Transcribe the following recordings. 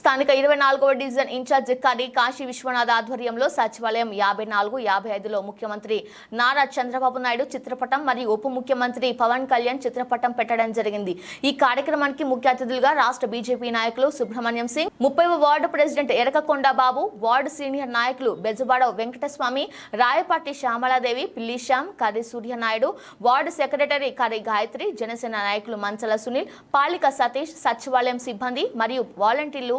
స్థానిక ఇరవై నాలుగవ డివిజన్ ఇన్ఛార్జ్ కరి కాశీ విశ్వనాథ్ ఆధ్వర్యంలో సచివాలయం యాభై నాలుగు యాభై ఐదులో ముఖ్యమంత్రి నారా చంద్రబాబు నాయుడు చిత్రపటం మరియు ఉప ముఖ్యమంత్రి పవన్ కళ్యాణ్ చిత్రపటం పెట్టడం జరిగింది. ఈ కార్యక్రమానికి ముఖ్య అతిథులుగా రాష్ట్ర బీజేపీ నాయకులు సుబ్రహ్మణ్యం సింగ్ ముప్పైవ ward president Erakakonda Babu ward senior నాయకులు బెజబాడ వెంకటస్వామి రాయపాటి శ్యామలాదేవి పిల్లి శ్యామ్ కర్రి సూర్యనాయుడు వార్డు సెక్రటరీ కరి గాయత్రి జనసేన నాయకులు మంచల సునీల్ పాలిక సతీష్ సచివాలయం సిబ్బంది మరియు వాలంటీర్లు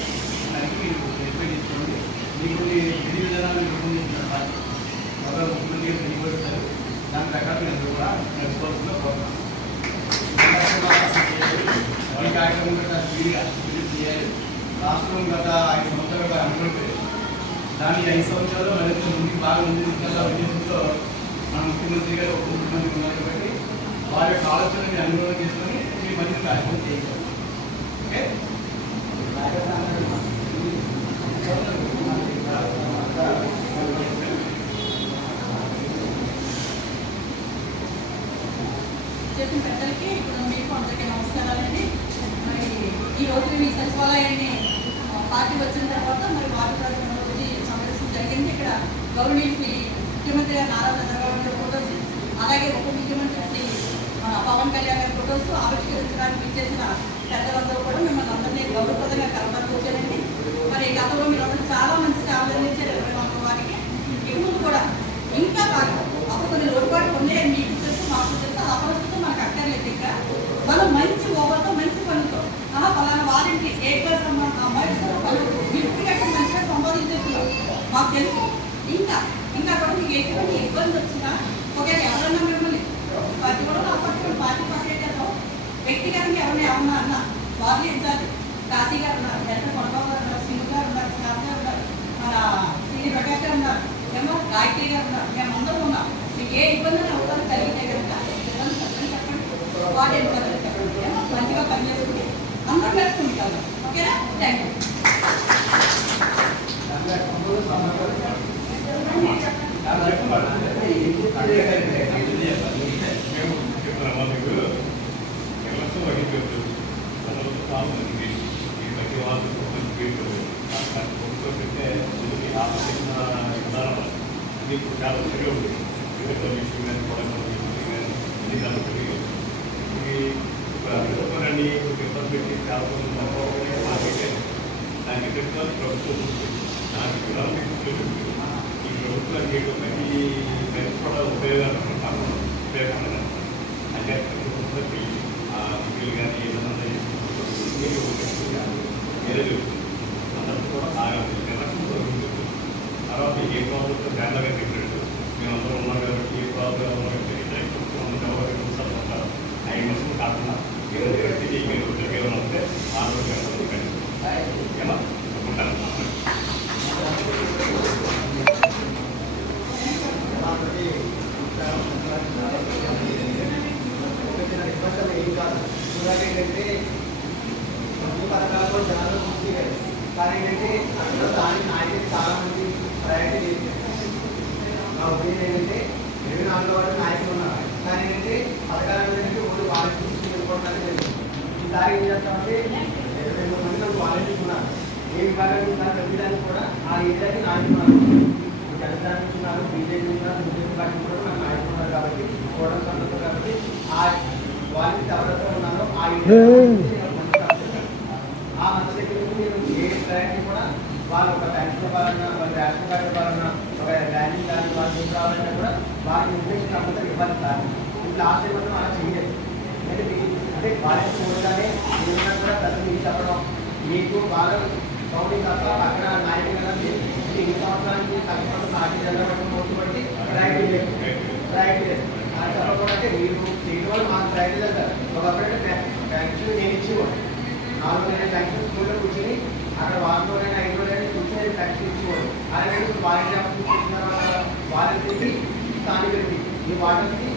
ఈ కార్యక్రమం కూడా స్పీడ్గా స్పీడ్ చేయాలి రాష్ట్రం గత ఐదు సంవత్సరాలుగా అనుకుంటే దాని ఐదు సంవత్సరాలు మరింత ముందుకు బాగా ముందు ఉద్దేశంతో మన ముఖ్యమంత్రి గారు ఒక ముఖ్యమంత్రి ఉన్నారు కాబట్టి వారి యొక్క ఆలోచనని అనుగుణం చేసుకొని ఈ మంచి కార్యక్రమం చేయగలం ఓకే? చేసిన పెద్దలకి ఇప్పుడు మీకు అందరికీ నమస్కారాలండి మరి ఈ రోజు మీ సచివాలయాన్ని పార్టీ వచ్చిన తర్వాత మరి వార్డు రోజు సందర్శన జరిగింది. ఇక్కడ గౌరవనీయులు శ్రీ ముఖ్యమంత్రి గారు నారా చంద్రబాబు గారి ఫోటోస్ అలాగే ఉప ముఖ్యమంత్రి శ్రీ పవన్ కళ్యాణ్ గారి ఫొటోస్ ఆవిష్కరించడానికి ఇచ్చేసిన పెద్దలందరూ కూడా మిమ్మల్ని అందరినీ గౌరవప్రదంగా కలవడానికి వచ్చారండి మరి గతంలో మీరు అందరూ చాలా మంచి సేవలు అందించారు ఇరవై నాలుగు వారికి ఇక ముందు కూడా ఇంకా బాగా అప్పుడు కొన్ని లోటుపాట్లు ఉన్నాయని మీకు తెలుసు మాకు తెలుసు ఆ పరిస్థితి మనకు అక్కర్లేదు ఇక్కడ మనం మంచి ఓవర్తో మంచి పనులతో ఆ ఫలానా వారింటి ఏ క్లాస్ అమ్మాయి అమ్మాయి గిఫ్ట్ కట్టి మంచిగా సంపాదించేస్తున్నాం మాకు తెలుసు. ఇంకా ఇంకా కూడా మీకు ఎటువంటి ఇబ్బంది వచ్చినా ఒకవేళ ఎవరన్నా మిమ్మల్ని ప్రతి కూడా నా పట్టుకుని పార్టీ పక్కన వ్యక్తిగతంగా ఎవరైనా ఏమన్నా అన్నా వాళ్ళు ఇచ్చారు కాశీ గారు ఉన్నారు ఎంత కొండబాబు గారు ఉన్నారు సింగు గారు ఉన్నారు శాంతి గారు ఉన్నారు మన శ్రీ ప్రకాష్ గారు ఉన్నారు ఏమో గాయత్రి గారు ఉన్నారు మేమందరం ఉన్నాం. మీకు ఏ ఇబ్బంది అవుతారో కలిగితే కనుక ఇబ్బంది చెప్పండి. చెప్పండి వాడు ఇబ్బంది చెప్పండి ఏమో మంచిగా పనిచేస్తుంది అందరం నేర్చుకుంటాం కదా ఓకేనా థ్యాంక్ యూ దానికి పెట్టుకోవాలి కూడా ఈ ప్రభుత్వం చేయడం ఈ ప్రతి కూడా ఉపయోగాలు ఉపయోగపడాలి అంటే ప్రభుత్వకి ఆ కానీ ఏదైనా మీరు వేరే అందరూ కూడా బాగా తర్వాత ఏ ప్రాబ్లం బ్యాండ్ చెప్పినట్టు మేము అందరూ ఉన్నాం కాబట్టి ఏ ప్రాబ్లం ఏంటంటే ఈ పథకాల్లో జనాలు ఉంది కానీ ఏంటంటే అందులో దానికి నాయకులు చాలామంది ప్రయారిటీ చేశారు. నా ఒపీనియన్ ఏంటంటే ఇరవై నాలుగు వరకు నాయకులు ఉన్నారు. కానీ ఏంటంటే పథకాల ఏంటంటే ఒకటి వాలంటీర్స్ చేసుకోవడానికి జరిగింది ఈసారి ఏం చేస్తామంటే ఇరవై మూడు మంది నాకు వాలంటీర్స్ ఉన్నారు. ఏ విభాగానికి ఉన్నారు ప్రతిదానికి కూడా ఆ ఏరియాకి నాయకులు ఉన్నారు. జనసేన ఉన్నారు బీజేపీ ఉన్నారు బీజేపీ పార్టీ కూడా నాకు నాయకులు ఉన్నారు కాబట్టి కూడలు సందర్భం కాబట్టి ఆ వాళ్ళకి ఎవరైతే ఉన్నారో ఆ ఏరియా ఆ మధ్య దగ్గర నుంచి మీరు ఏ ప్రయాణి కూడా వాళ్ళు ఒక పెన్షన్ పరంగా ఒక రేషన్ కార్డు పరంగా ఒక ర్యాంకింగ్ కార్డు వాళ్ళు ఏం కూడా వాళ్ళకి ఇన్ఫెక్షన్ కంపల్సరీ ఇవ్వాలి సార్ లాస్ట్ టైం మాత్రం అలా చేయలేదు అంటే వాళ్ళకి చూడగానే ఏదైనా కూడా చెప్పడం మీకు తప్ప అక్కడ నాయకులు ఈ సంవత్సరానికి తగ్గకుండా జరగడం లేదు లేదు ఆ అంటే మీరు చేయడం మాకు లేదు సార్ ఒకప్పుడంటే నాలుగు నెలల పెన్షన్ స్కూల్లో కూర్చొని అక్కడ వారం రోజైనా ఐదు రోజైనా కూర్చొని పెన్షన్ ఇచ్చేవాడు అలాగే ఇప్పుడు వారంటీ ఆఫీస్ వచ్చిన తర్వాత వారంటీకి స్థానికులకి ఈ వాటర్కి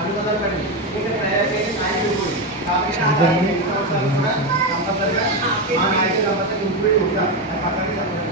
అనుబంధం పడింది ఇక్కడ ప్రయారిటీ అయితే నాయకులు పోయి కాబట్టి ఆ ఎన్ని సంవత్సరాలు కూడా అంత కంపల్సరిగా మా నాయకులు కంపల్సరీ ఇంటిపెట్టి ఉంటాం పక్కన చెప్పండి